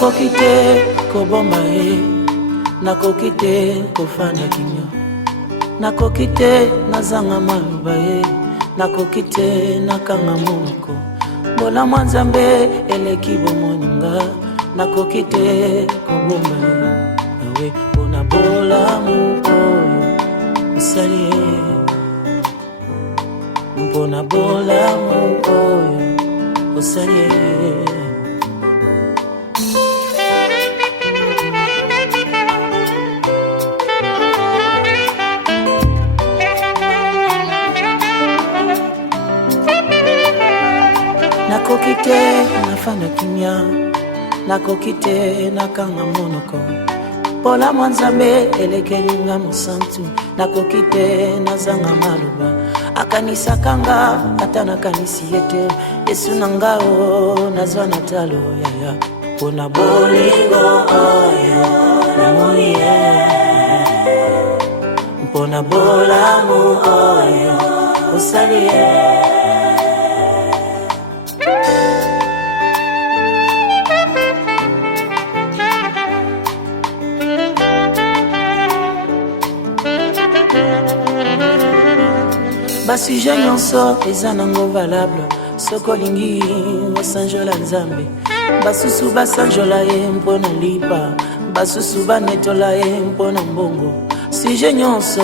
nakoki te kobomba ye, nakoki te kofanda kinyo, nakoki te nazanga maloba ye, nakoki te nakanga monoko. Bola mwa Nzambe eleki bomoninga, nakoki te kobomba ye. Awe pona bolamu oyo osali ye, mpona bolamu oyo osali ye. Nakoki te nafanda kimia, nakoki te nakanga monoko. Pola mwa Nzambe elekelinga mosantu, nakoki te nazanga maloba. Akanisakanga ata nakanisi yete, Yesu nangao nazwa natalo yaya. Pona bolingo oyo namoni ye, mpona bolamu oyo osali ye. Basujet nyonso eza nango valable, soko lingi osanjola Nzambe. Basusu basanjola ye mpona lipa, basusu banetola ye mpona mbongo. Sujet nyonso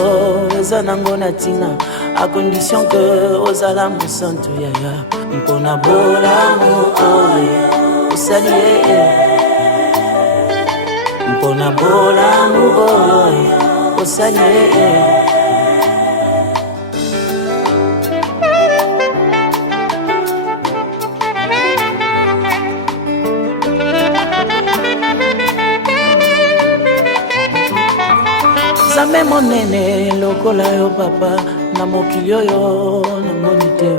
eza nango na tina, a condition que ozala mosantu yaya. Mpona bolamu oyo osali ye, mpona bolamu oyo osali ye. Nzambe monene lokola yo papa, na mokili oyo namoni te.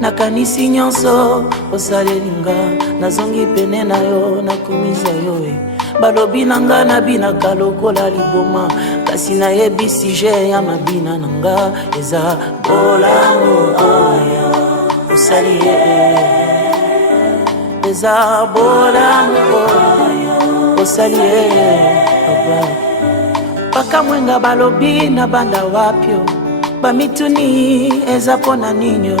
Nakanisi nyonso osalelinga, nazongi pene na yo nakumisa yo e. Balobi nanga nabinaka lokola liboma, kasi nayebi sujet ya mabina nanga eza bolamu oyo osali ye, eza bolamu oyo osali ye papa. Paka mwenga balobi na banda wapyo, bamituni eza pona ninyo,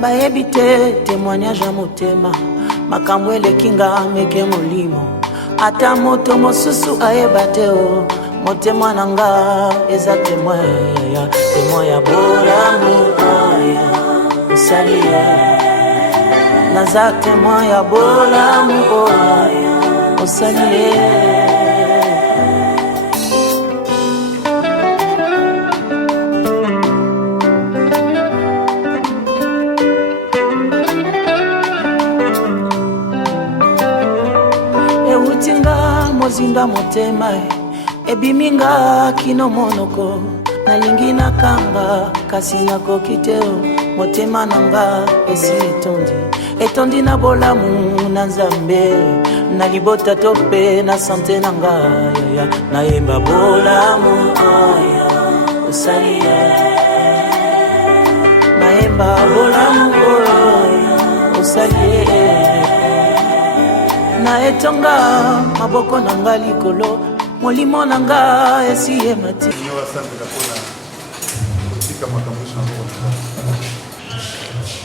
bayebi te témoignage ya motema, makambo elekinga meke molimo. Ata moto mosusu ayeba te o, motema nanga eza témoin ya, témoin ya bolamu oyo osali ye. Naza témoin ya bolamu oyo osali ye. Mozinda motema ebiminga kino monoko, nalingi nakanga kasi nakoki te o. Motema nanga esi etondi na bolamu na Nzambe, na libota to pe na sante nanga yaya. Nayemba bolamu oyo osali ye, nayemba bolamu oyo osali ye. Na etonga maboko nanga likolo, molimo nanga esi ye mati.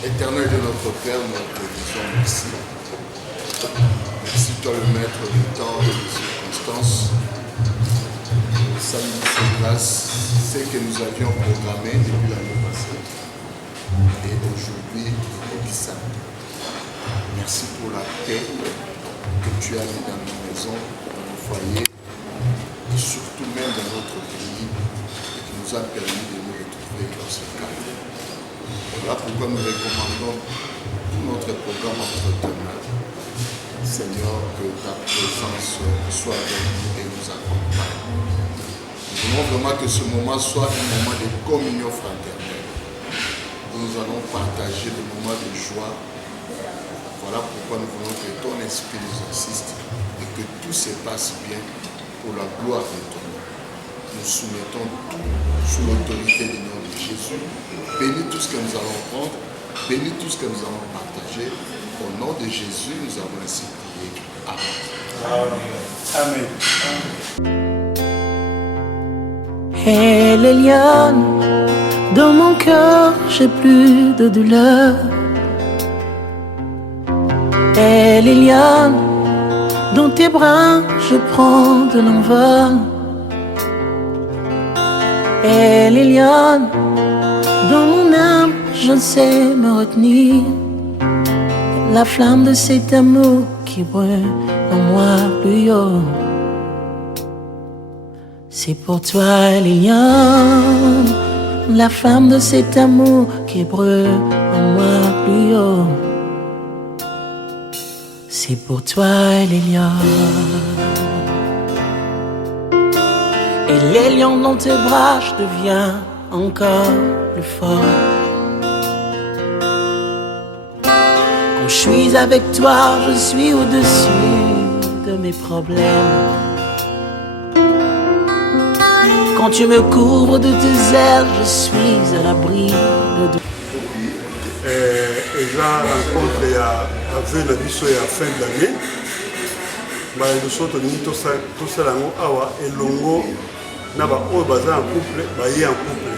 Éternel de notre Père, nous te disons merci. Merci toi le maître du temps et des circonstances. Salut ces grâces, ce que nous avions programmé depuis l'année passée. Et aujourd'hui, nous disons merci pour la paix que tu as mis dans nos maisons, dans nos foyers, et surtout même dans notre pays, et qui nous a permis de nous retrouver dans ce cadre. Voilà pourquoi nous recommandons tout notre programme entre tes mains. Seigneur, que ta présence soit avec nous et nous accompagne. Nous voulons vraiment que ce moment soit un moment de communion fraternelle, où nous allons partager des moments de joie. Voilà pourquoi nous voulons que ton esprit nous assiste et que tout se passe bien pour la gloire de ton nom. Nous soumettons tout sous l'autorité du nom de Jésus. Bénis tout ce que nous allons prendre, bénis tout ce que nous allons partager. Au nom de Jésus, nous avons ainsi prié. Amen. Et les lianes, dans mon cœur, j'ai plus de douleur. Et les lianes, dans tes bras, je prends de l'envol. Et les lianes, dans mon âme, je ne sais me retenir. La flamme de cet amour qui brûle en moi plus haut. C'est pour toi, Liliane, la flamme de cet amour qui brûle en moi plus haut. C'est pour toi, Liliane. Et les lions dans tes bras, je deviens encore plus fort. Quand je suis avec toi, je suis au-dessus de mes problèmes. Quand tu me couvres de tes ailes, je suis à l'abri de... Et là, rencontre avec la biso à fin de l'année. Nous sommes tous awa elongo na ba oyo baza en couple baye en couple.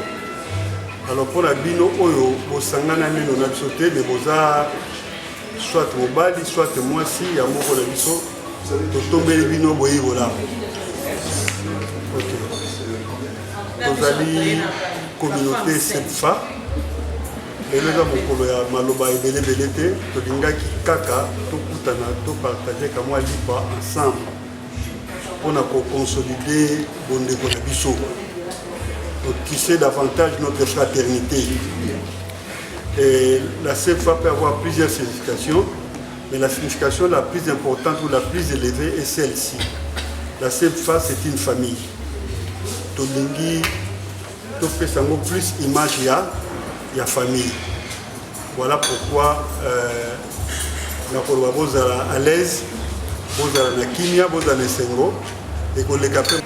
Alors pour la bino oyo bosangana nino na biso te mais boza soit mobali soit mwasi ya moko na biso totombeli bino boyi bola. Tozali communauté Sepfa et nous avons maloba ebele bele te tolingaki kaka tokutana topartage kamwa lipa ensemble mpona consolider bondeko na biso tisser davantage notre fraternité. Et la Sepfa peut avoir plusieurs significations, mais la signification la plus importante ou la plus élevée est celle-ci. La Sepfa, c'est une famille. Tolingi topesango plus image ya famille. Voilà pourquoi nakoloba bozala à l'aise, bozala na kimia, bozala na esengo ekoleka pe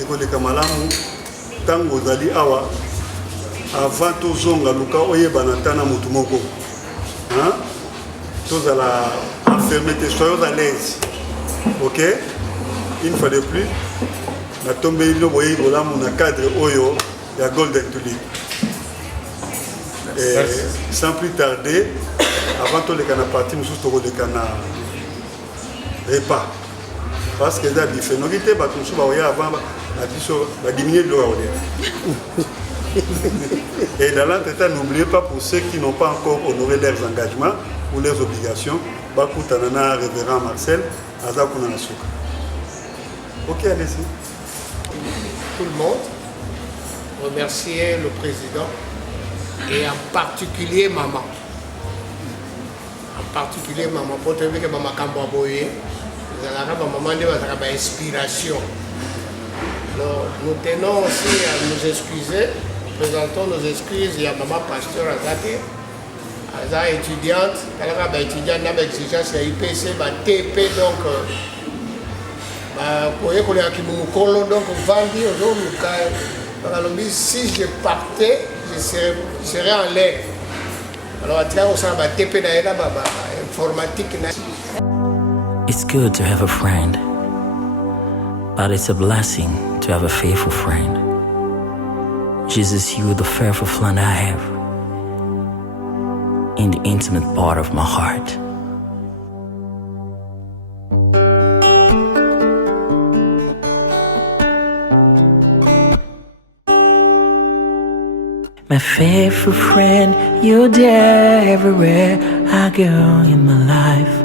ekoleka malamu ntango ozali awa avant tozonga luka oyebana ata na motu moko tozala enfermé te, soyons à l'aise. Ok, une fois de plus na tombé no boye bolamu na cadre oyo ya Golden Tulip. Et sans plus tarder, avant tout les canapes partis, nous sommes les canapes repas. Parce que ça diffère. Nous étions avant à diminuer de l'eau. Et dans l'entretien, n'oubliez pas pour ceux qui n'ont pas encore honoré leurs engagements ou leurs obligations, Bakoutanana, révérend Marcel, Azakuna Souka. Ok, allez-y. Tout le monde, remercier le président et en particulier maman. En particulier maman, pour te dire que maman Kambaboye, maman de inspiration. Alors nous tenons aussi à nous excuser, présentons nos excuses, il y a maman pasteur Azake, Aza étudiante, elle a étudiante dans l'exigence de l'IPC, TP donc. Donc vendredi, si je partais, je serais en l'air. Alors informatique. It's good to have a friend, but it's a blessing to have a faithful friend. Jesus, you are the faithful friend I have in the intimate part of my heart. My faithful friend, you're there everywhere I go in my life.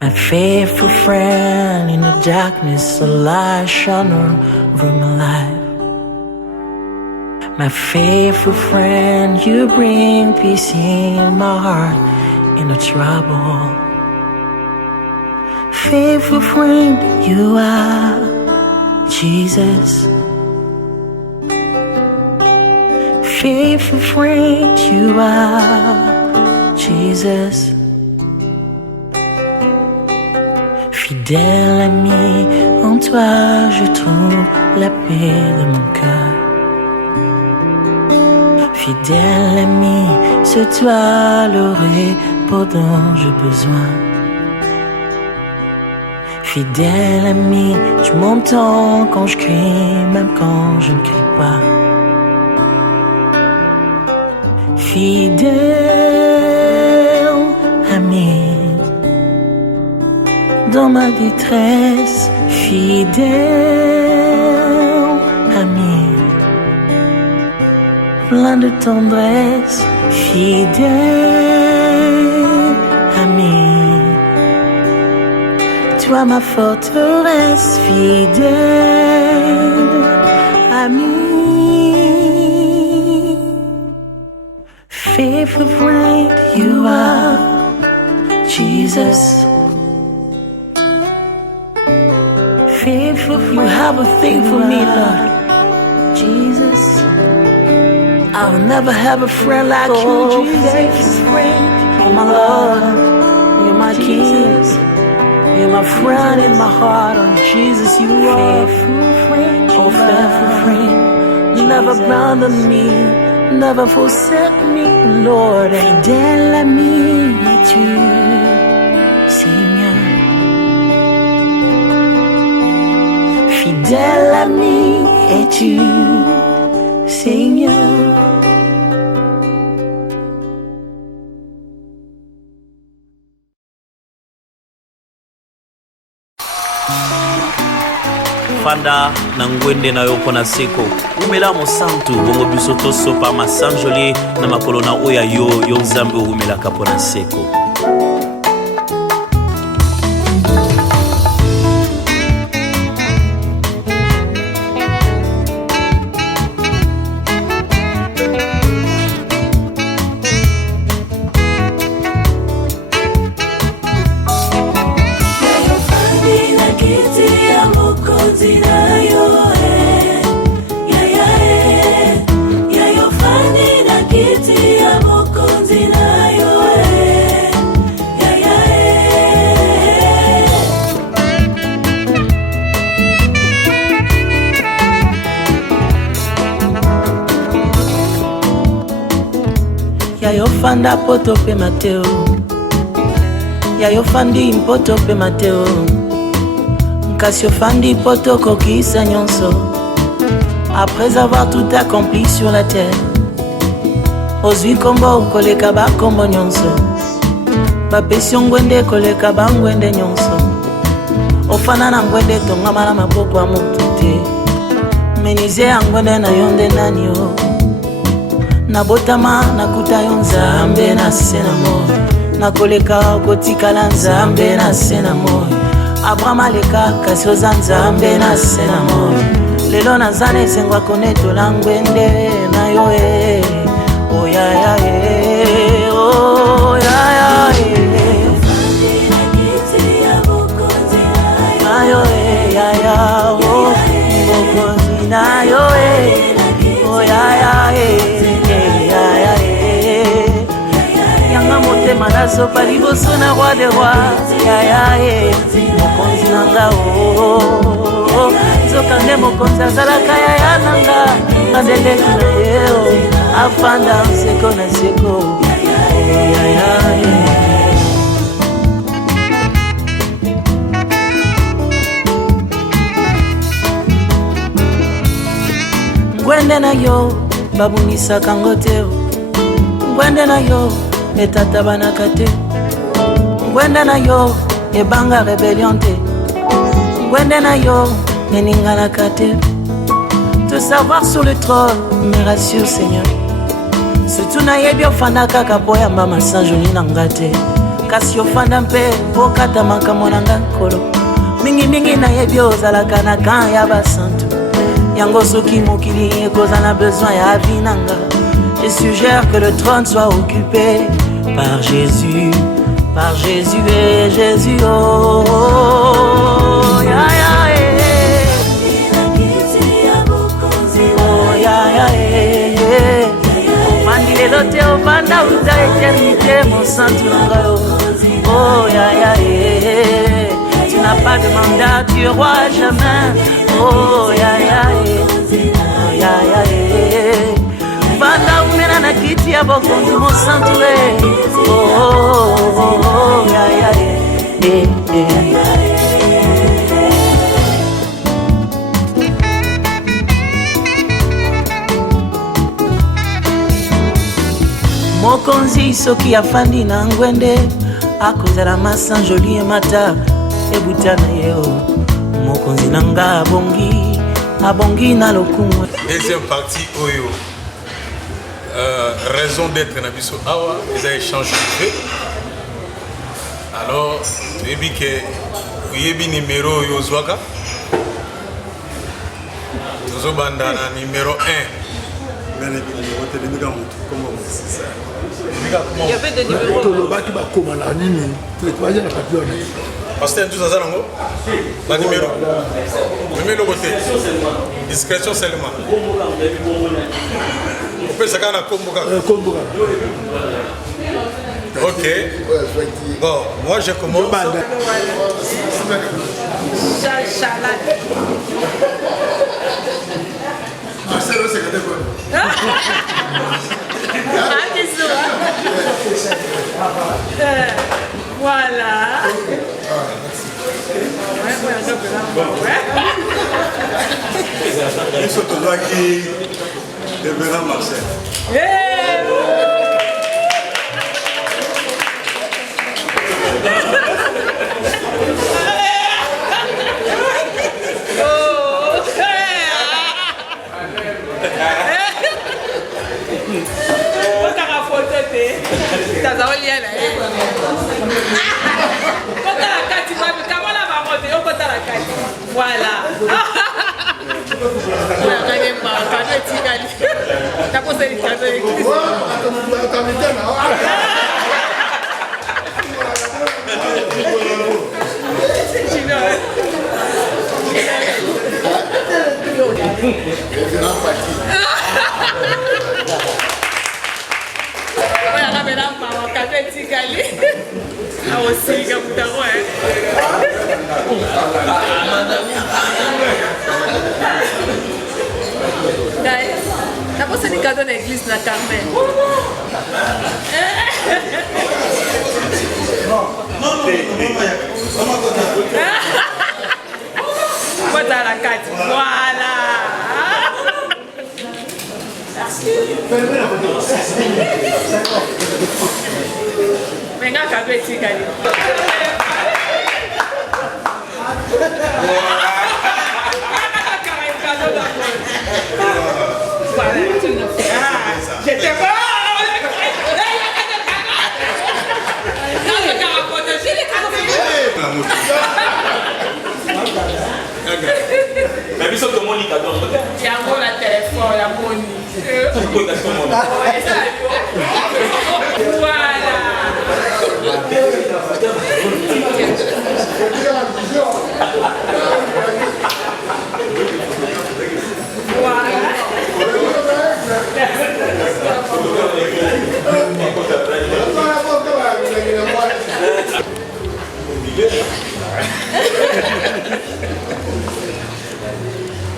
My faithful friend, in the darkness, a light shone over my life. My faithful friend, you bring peace in my heart in the trouble. Faithful friend, you are Jesus. Faithful friend, you are Jesus. Fidèle ami, en toi je trouve la paix de mon cœur. Fidèle ami, c'est toi l'oreille peau dont j'ai besoin. Fidèle ami, tu m'entends quand je crie, même quand je ne crie pas. Fidèle ami, dans ma détresse, fidèle ami, plein de tendresse, fidèle ami. Toi ma forteresse, fidèle ami. Faithful friend, you are Jesus. Faithful friend, you have a thing for me, Lord. Jesus, I'll never have a friend like you, Jesus. Faithful friend, you're my Lord, you're my King. You're my friend in my heart, oh Jesus, you are faithful friend, oh faithful friend. You never abandon me, never forsake me, Lord. Fidèle ami es-tu, Seigneur. Fidèle ami es-tu, Seigneur. Fanda na ngwende na yopo na seko umela mosantu bongo biso toso pa masanjoli na makolo na oya yo nzambe umela kapo na seko. Fanda poto pe Mateo, yayo fandi mpoto pe Mateo, Nkasio fandi poto kokisa nyonso. Après avoir tout accompli sur la terre, ozwi kombo koleka ba kombo nyonso, bapesi ngwende koleka ba ngwende nyonso. Ofana na ngwende tongama na maboko ya moto te, menize ya ngwende na yonde nani yo. Nabotama nakuta yo nzambe na sena moyo, nakoleka kotikala nzambe na sena moyo. Abraham aleka kasi oza nzambe na sena moyo. Lelo nazana esengwa konetola ngwende na yo e. Oh ya ya e, oh ya ya e. Ayo e ya ya oh, bokonzi na yo e. Oh ya ya e. Manaso paliboso na roi de roi, ya ya e, mokonzi nanga o. Zokande mokonzi azalaka ya ya nanga, adeleki na ye o, afanda nseko na seko, ya ya e. Ngwende na yo, babunisa kango te o. Ngwende na yo, etata banaka te. Ngwende na yo ebanga rebellion te. Ngwende na yo eninganaka te. Te savoir sur le trône me rassure Seigneur. Surtout na yebi ofanda kaka po yamba masanjoli na nga te, kasi ofanda mpe po kata makambo na nga nkolo. Mingi na yebi ozalaka na kan ya basantu, yango soki mokili ekozala besoin ya vi na nga. Je suggère que le trône soit occupé par Jésus et Jésus, oh, oh, ya ya eh. Oh ya ya eh. Mandi lelo te obanda uta éternité mon sang tu n'engayo. Oh ya ya eh. Tu n'as pas de mandat, tu es roi jamais. Oh ya ya eh. Oh ya ya eh. Vanda umena na kiti ya bokonzi mosantu mokonzi soki afandi na ngwende akozala masanjoli mata ebutana yeo mokonzi nanga abongi na lokumu. Deuxième partie oyo raison d'être na biso awa eza échange privé. Alors toyebi ke oyebi numéro oyo ozwaka tozobanda na numéro 1. Il y avait des numéros. Pasteur tout ça nango la numéro le côté discrétion seulement on peut ça kana komboka. Ok bon moi je commence. Voilà. Ils sont tous là qui deviendra Marcel. Voilà. D'abord, c'est des cadeaux de l'église de la Carmen. Voilà la carte. Voilà. Mais quand cadeau est tigali. J'étais pas. Mais bisous de Monica donc. Il y a mon téléphone, il y a mon. Voilà.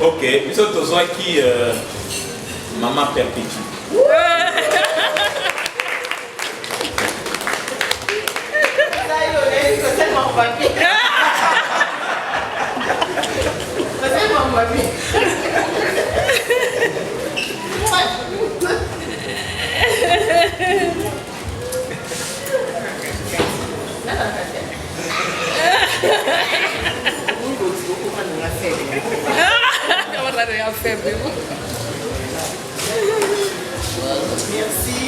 Ok, nous sommes tous qui maman perpétue. Merci.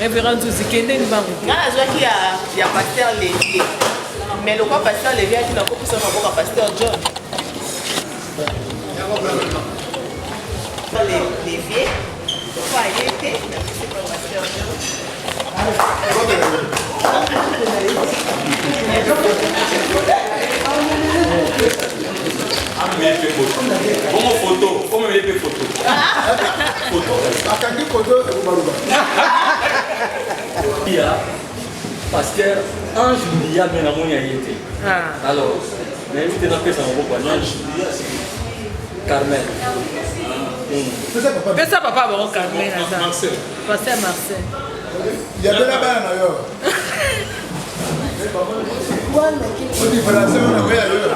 Révérend Zikende Nbango. Il y a pasteur Lévier. Mais le pasteur Lévier qui n'a pas pu se faire pasteur John. Lévier. Pourquoi il était pasteur John? Comment photo? Comment les photos? Il y a pasteur Ange Boulia Benamoni a été. Alors, mais il était dans Ange Carmel. Pesa papa bon calmer là ça. Pasteur Marcel. Il y avait là-bas d'ailleurs. On dit voilà, c'est on avait ailleurs.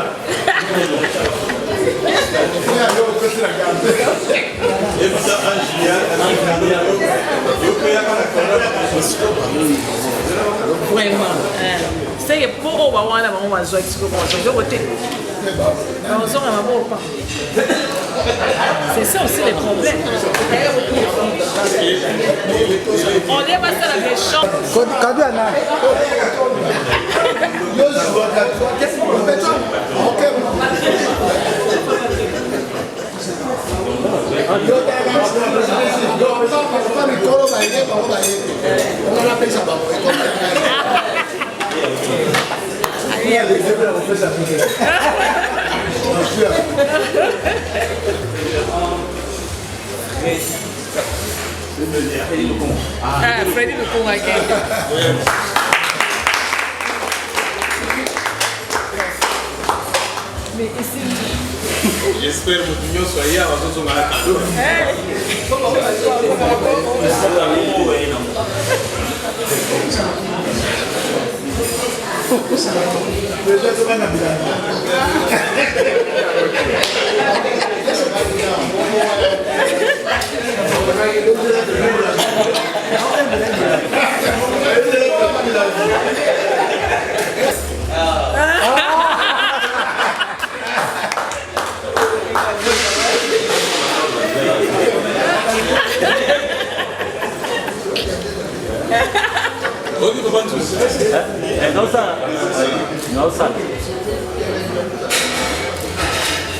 Vraiment. C'est que pour on va on va jouer sur le côté. C'est ça aussi les problèmes. On est passé à la méchante. Freddy le con again. Mais ici. J'espère que vous soyez à votre cadeau.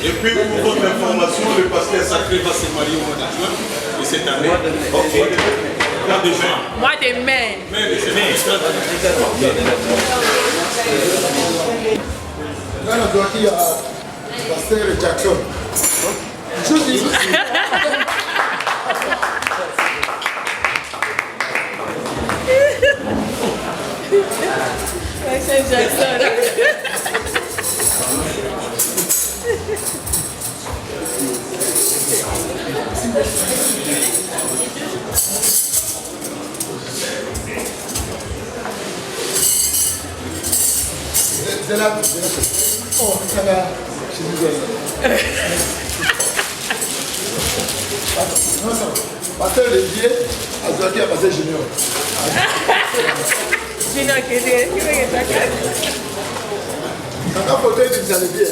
Et puis pour votre information, le pasteur sacré va se marier au mois de juin de cette année. Ok. Mois de juin. Mois de mai. Là, on doit dire à pasteur Jackson. Je dis. C'est Jackson. C'est là. Oh, ça va. Je suis non, ça va. Pasteur Lévier a doigté à pasteur Junior. Junior, qu'est-ce que c'est? Ça va porter une Lévier.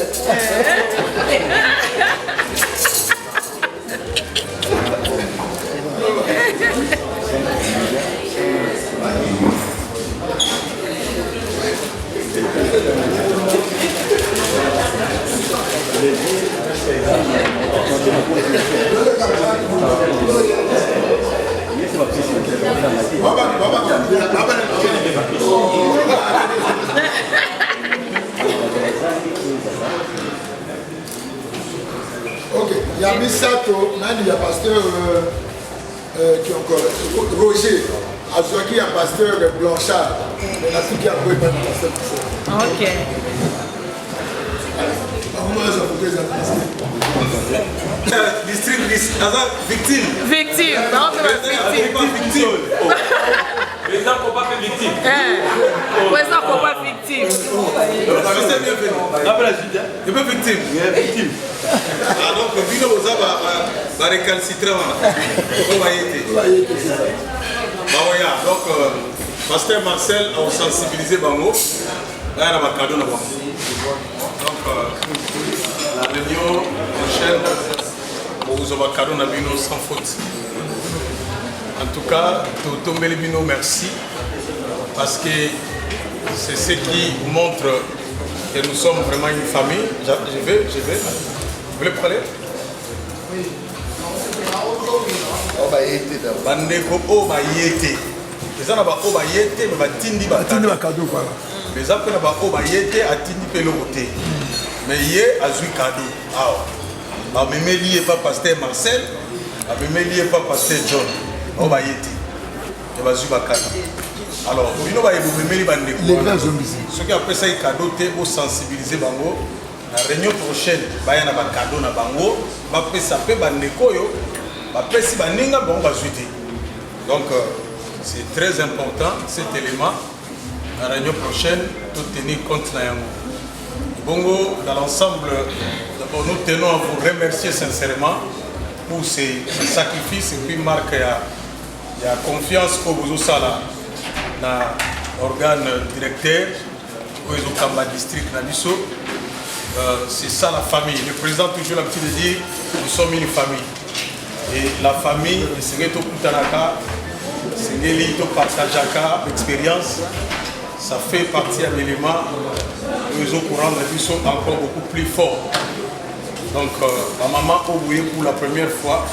Ok, il y a Misato, il y a pasteur qui encore Roger, Azoaki, il y a pasteur Blanchard, mais la fille qui a besoin de pasteur. Ok. District victime. Victime. Non, c'est victime. Président faut pas faire victime. Président faut pas victime. C'est bienvenu. Je peux victime. Victime. Alors que Vino Oza va récalcitrer. On va y être. Donc, pasteur Marcel a sensibilisé Bango. Là, il y a un cadeau là-bas. Donc, la réunion prochaine, vous avez un cadeau sans faute. En tout cas, Tombé Bino, merci. Parce que c'est ce qui montre que nous sommes vraiment une famille. Je vais. Vous voulez parler? Oui. Bandeko Obayete. Les gens ont Obayete, mais Tindi Bakado. Les gens ont Obayete à Tindi Pelote. Mais hier, à Zui Cadeau. Ah, mais lié pas pasteur Marcel, mais lié pas pasteur John. Obayete. Et va Zui Bakado. Alors, nous allons ceux qui appellent ça un cadeau, pour sensibiliser Bango. La réunion prochaine, il y a un cadeau na Bango. Va faire ça, Bandeko. bapesi baninga bango bazwi te. Donc c'est très important cet élément. La réunion prochaine, tout tenir compte na yango. Bongo, dans l'ensemble, d'abord nous tenons à vous remercier sincèrement pour ces sacrifices et puis marque il y a confiance que vous avez dans l'organe directeur, pour le district Nabiso. C'est ça la famille. Le président toujours l'habitude de dire nous sommes une famille. Et la famille, c'est tout Kutanaka, c'est tout partageaka, l'expérience. Ça fait partie d'un élément que nous allons rendre encore beaucoup plus fort. Donc, ma maman a oublié pour la première fois,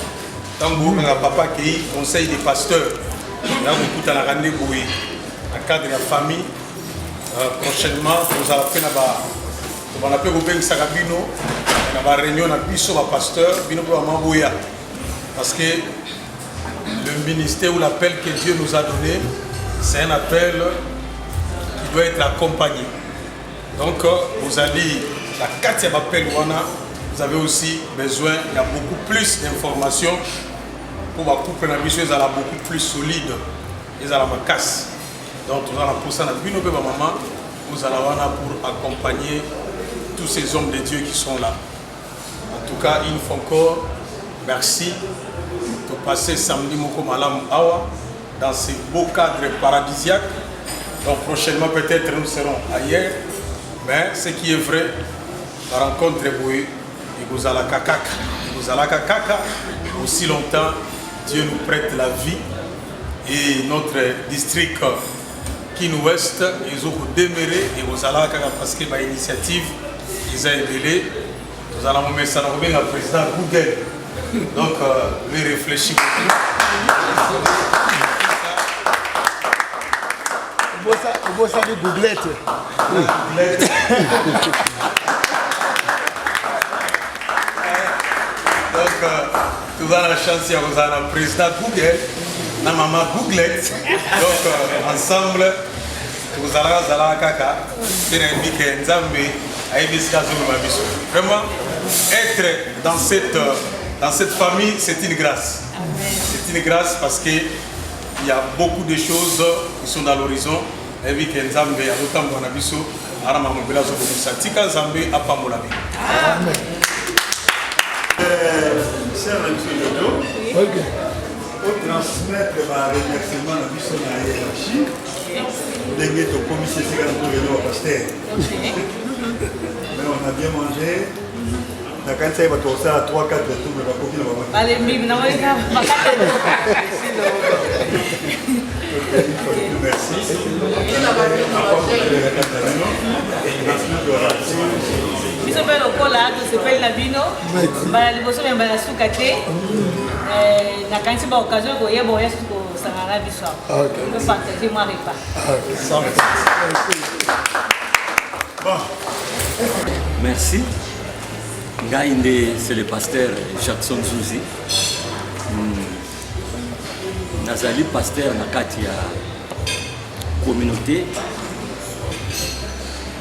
quand vous avez un papa qui est conseil des pasteurs, là vous avez un rendez-vous dans le cadre de la famille. Prochainement, nous allons faire une réunion avec le pasteur, parce que le ministère ou l'appel que Dieu nous a donné, c'est un appel qui doit être accompagné. Donc, vous allez, la 4e appel, vous avez aussi besoin, il y a beaucoup plus d'informations pour votre couple ambitieux, ils sont beaucoup plus solide, ils ont la casse. Donc, nous allons pour ça, vous allez pour accompagner tous ces hommes de Dieu qui sont là. En tout cas, une fois encore, merci de passer samedi Moko Malam Awa dans ces beaux cadres paradisiaques. Donc prochainement peut-être nous serons ailleurs, mais ce qui est vrai, la rencontre est bouée, et vous allez kaka, aussi longtemps Dieu nous prête la vie et notre district qui nous ouest, ils ont demeuré et vous allez kaka parce que l'initiative ils ont aidé. Nous allons mettre ça dans le président Google. Donc, lui réfléchit beaucoup. Vous savez Googlette. Donc, tu as la chance, vous avez le président Google, la maman Googlette. Donc, ensemble, vous allez à Kaka, vraiment, être dans cette famille, c'est une grâce. C'est une grâce parce qu'il y a beaucoup de choses qui sont dans l'horizon. Et puis, il y a d'autres gens pour transmettre les remerciements à la hiérarchie, dengue to commissaire au pasteur. Mais on a bien mangé. Na quand ça va tourner à 3-4 tours de la coquille de maman. Allez, mime, non, merci. biso mpe lokola tosepeli na bino mbala liboso me mbala suka te nakanisi baoccasion koyeba oya susu kosangana na biso awa topartage mwa repas. Merci. Ngaïndé, c'est le pasteur Jackson Zouzi. Nazali pasteur nakati ya communauté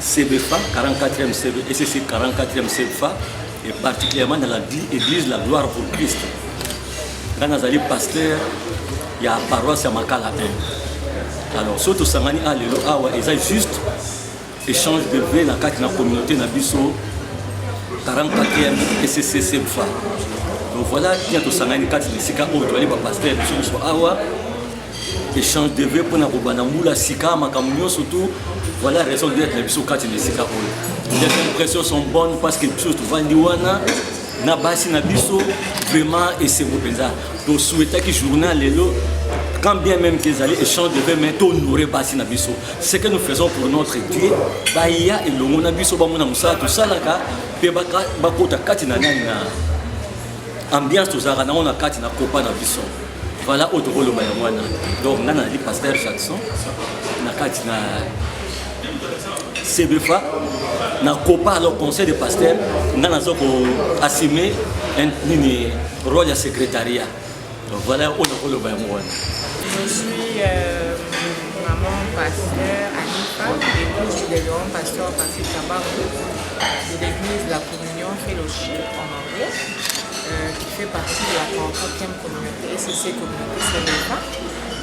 CBFA, 44e CB, et c'est 44e CBFA, et particulièrement dans l'église La Gloire pour Christ. Quand Nazali pasteur, il y a la paroisse à Makala 1. Alors, surtout Sangani Alelo Awa, ils ont juste échange de vœux dans la communauté Nabiso, 44e SCC CBFA. Donc voilà, il y a tout Sangani Kati Sika Otoali, pasteur Biso Awa, échange de vœux pour Naboubanamoula Sika, Makamunyo surtout. Voilà la raison d'être les Kati Sika Otoali. Les impressions sont bonnes parce que Biso Vandiwana, Nabasi Nabiso, vraiment, et c'est mon pénal. Donc souhaiter que le journal est là. Quand bien même qu'ils allaient échanger de vœux, mais tout nous basi na biso. Ce que nous faisons pour notre Dieu, Baïa et le monde biso bamuna musa tout ça là pe bakota kati na nani na ambiance tout ça na on a kati na copa na biso. Voilà autre rôle bayamwana. Donc nana li pasteur Jackson na kati na CBFA na copa alors conseil de pasteur nana zoko assumer un rôle de secrétariat. Donc voilà autre rôle bayamwana. Je suis maman pasteur Anifa, épouse du révérend pasteur Patrick Kabarou de l'église La Communion Fellowship en anglais, qui fait partie de la 54e communauté, ECC communauté CNFA.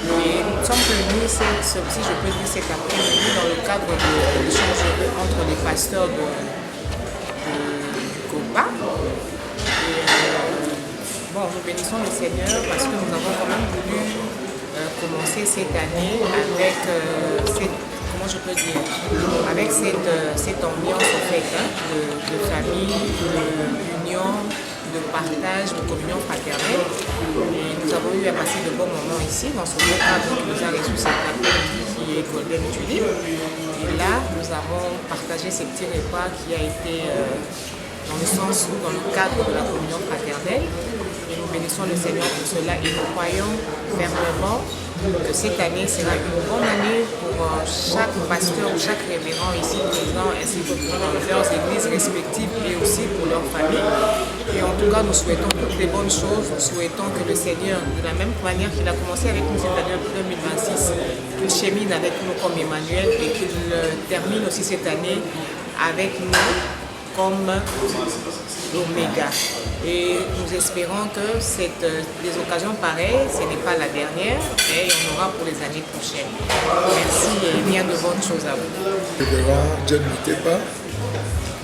Et nous sommes réunis, si je peux dire cet après-midi, dans le cadre de l'échange entre les pasteurs du COPA. Bon, nous bénissons le Seigneur parce que nous avons quand même voulu commencer cette année avec cette ambiance en fait, de famille, d'union, de partage, de communion fraternelle. Et nous avons eu à passer de bons moments ici, dans ce beau cadre qui nous a reçu cet après-midi qui est Golden Tulip. Et là, nous avons partagé ce petit repas qui a été dans le sens où, dans le cadre de la communion fraternelle. Et nous bénissons le Seigneur pour cela et nous croyons fermement que cette année sera une bonne année pour chaque pasteur ou chaque révérend ici présent ainsi que pour leurs églises respectives et aussi pour leurs familles. Et en tout cas, nous souhaitons toutes les bonnes choses. Nous souhaitons que le Seigneur, de la même manière qu'il a commencé avec nous cette année 2026, qu'il chemine avec nous comme Emmanuel et qu'il termine aussi cette année avec nous comme l'Oméga. Et nous espérons que des occasions pareilles, ce n'est pas la dernière, mais il y en aura pour les années prochaines. Merci et bien de bonnes choses à vous. Révérend John Mutepa,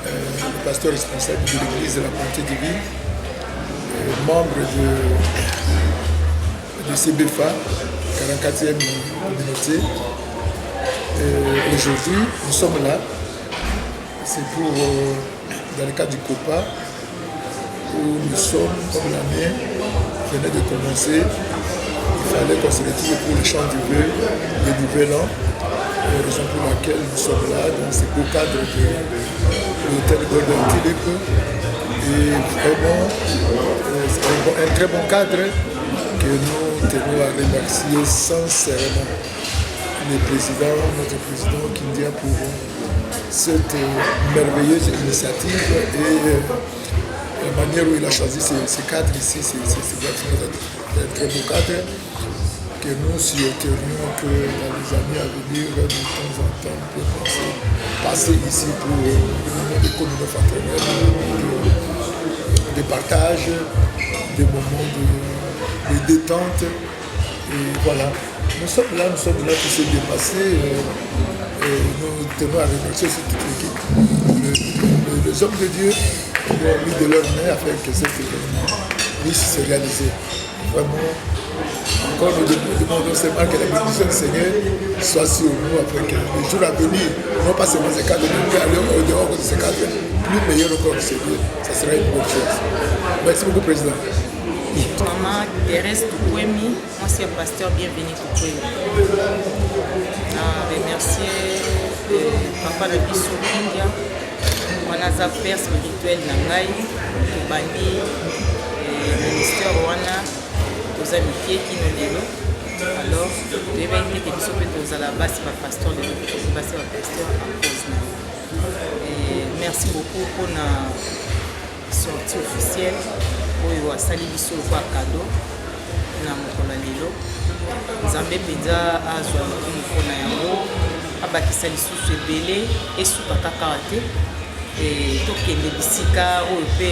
le pasteur responsable de l'église de la Bonté Divine, membre de CBFA, 44e communauté. Aujourd'hui, nous sommes là. C'est pour, dans le cadre du COPA, où nous sommes, comme l'année venait de commencer, il fallait qu'on se retrouve pour le chant du vœu, le nouvel an, raison pour laquelle nous sommes là, dans ce beau cadre de l'hôtel Golden Tulip. Et vraiment, c'est un très bon cadre que nous tenons à remercier sincèrement notre président Kindia pour cette merveilleuse initiative et la manière où il a choisi ce cadre ici, c'est un très beau cadre que nous souhaiterions que dans les années à venir, de temps en temps, on puisse passer ici pour des communautés fraternelles, de partage, des moments de détente. Et voilà, nous sommes là qui s'est dépassé. Nous tenons à remercier toute l'équipe. Les hommes de Dieu ont mis de leur main afin que cet événement puisse se réaliser. Vraiment, encore nous demandons seulement que la bénédiction du Seigneur soit sur nous afin que les jours à venir, non pas seulement ces cadres, mais aller au dehors de ces cadres, plus meilleurs encore que ces deux. Ça sera une bonne chose. Merci beaucoup, Président. Maman Thérèse Tukwemi, ancien pasteur, bienvenue Tukwemi. Remercier Papa de Bisso Kindia, Wanaza Père spirituel Nangai, Tobandi, ministère Wana, aux amitiés qui nous donnent. Alors, je vais inviter que Bisso peut à la base, pasteur, le pasteur à Pozna. Merci beaucoup pour la sortie officielle. Oyo asali biso kwa kado na mokolo lelo nzambe mpenza azwa moko na yango abakisa lisusu ebele esuka kaka te tokende bisika oyo mpe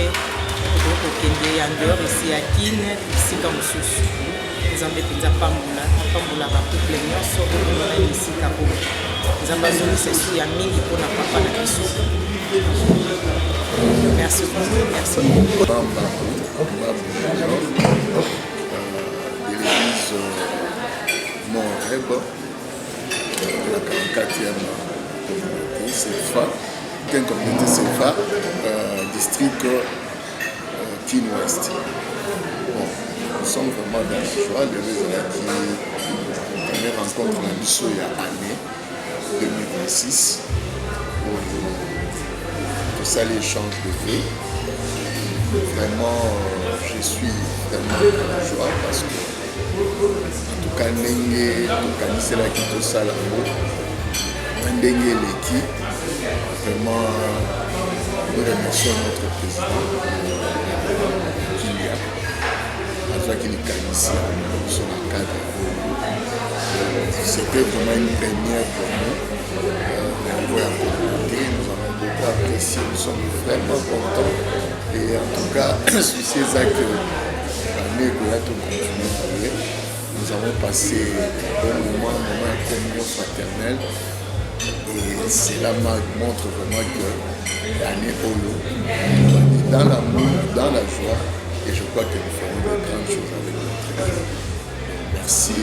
tokende ya dehors esi ya kine bisika mosusu nzambe mpenza apambolaka couple nyonso omona bisika oyo nzambe azongisa esu ya mingi mpona papa na biso. Merci beaucoup, merci beaucoup. De l'église Mont-Reb, de la 44e communauté CFA, communauté CFA, district Kin-Ouest. Bon, nous sommes vraiment dans la joie de la première rencontre dans Bissau il y a année 2026 pour tout ça l'échange de vœux. Vraiment, je suis vraiment en joie parce que en tout cas, Ndenge, c'est là qui tout ça là-haut. Ndenge Leki, vraiment, nous remercions notre président Kindia, à toi qui est ici sur le cadre. C'était vraiment une première pour nous. Au niveau de la communauté, nous avons beaucoup apprécié, nous sommes vraiment contents. Et en tout cas, sur ces actes, avons passé un moment de communion fraternelle. Et cela montre vraiment que l'année Olo, dans l'amour, dans la joie, et je crois que nous ferons de grandes choses avec notre Église. Merci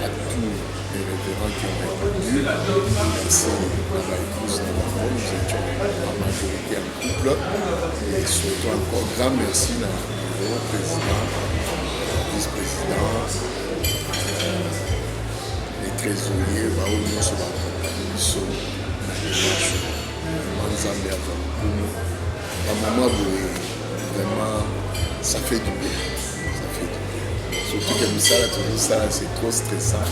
à tous les révérends qui ont répondu. Merci à la épouse de Maman, nous étions en majorité en couple. Et surtout encore grand merci à au président, vice-président, les trésoriers, nous sommes vraiment, ça fait du bien. Surtout que nous, ça, c'est trop stressant.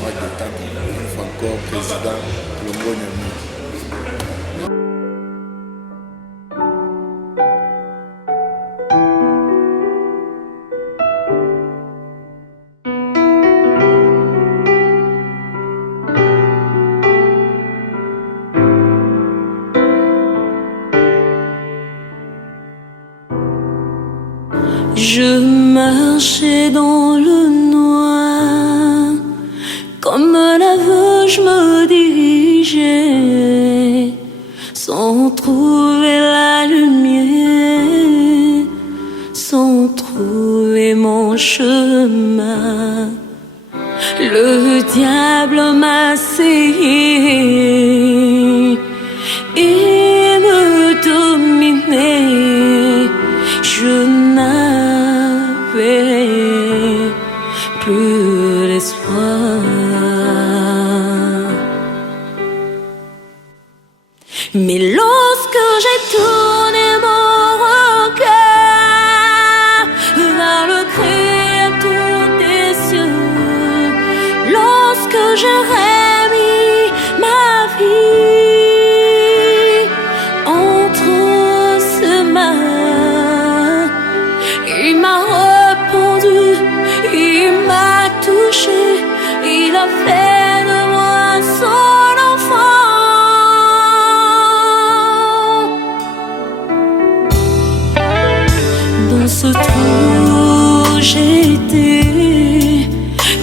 Moi, de temps, une fois encore, président, le bon ami. Je marchais dans le noir, comme un aveu je me dirigeais, sans trouver la lumière, sans trouver mon chemin. Le diable m'a essayé et me dominait. Je n'avais plus d'espoir. Mais lorsque j'ai tourné mon regard vers le Créateur des cieux, lorsque j'ai remis ma vie entre ses mains, il m'a répondu, il m'a touché, il a fait de moi son enfant. Dans ce trou j'étais,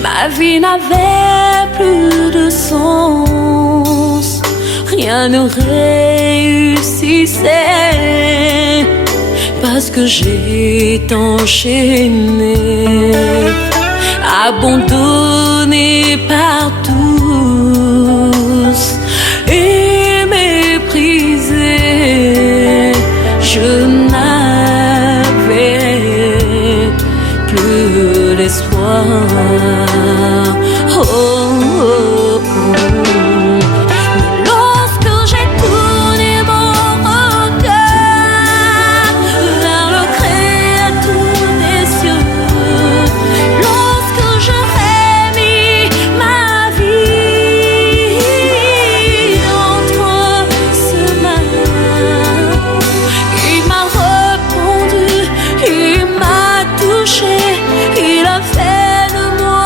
ma vie n'avait plus de sens, rien ne réussissait. Parce que j'ai été enchaîné, abandonné par tous et méprisé. Je n'avais plus d'espoir. Oh, oh, oh. Il a fait de moi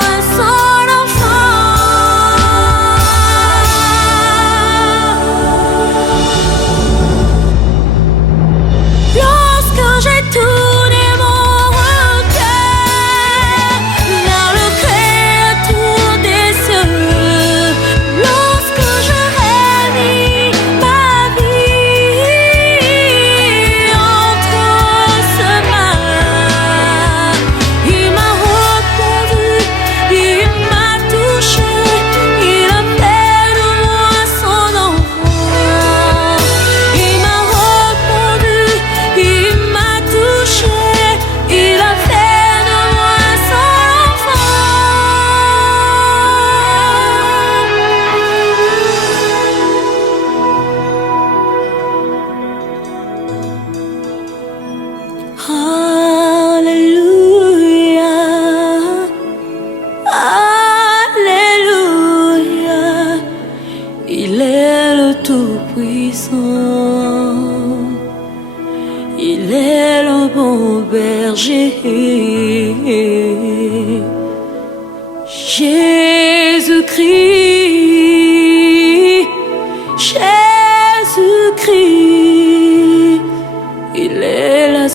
son Il est le bon berger. Jésus-Christ.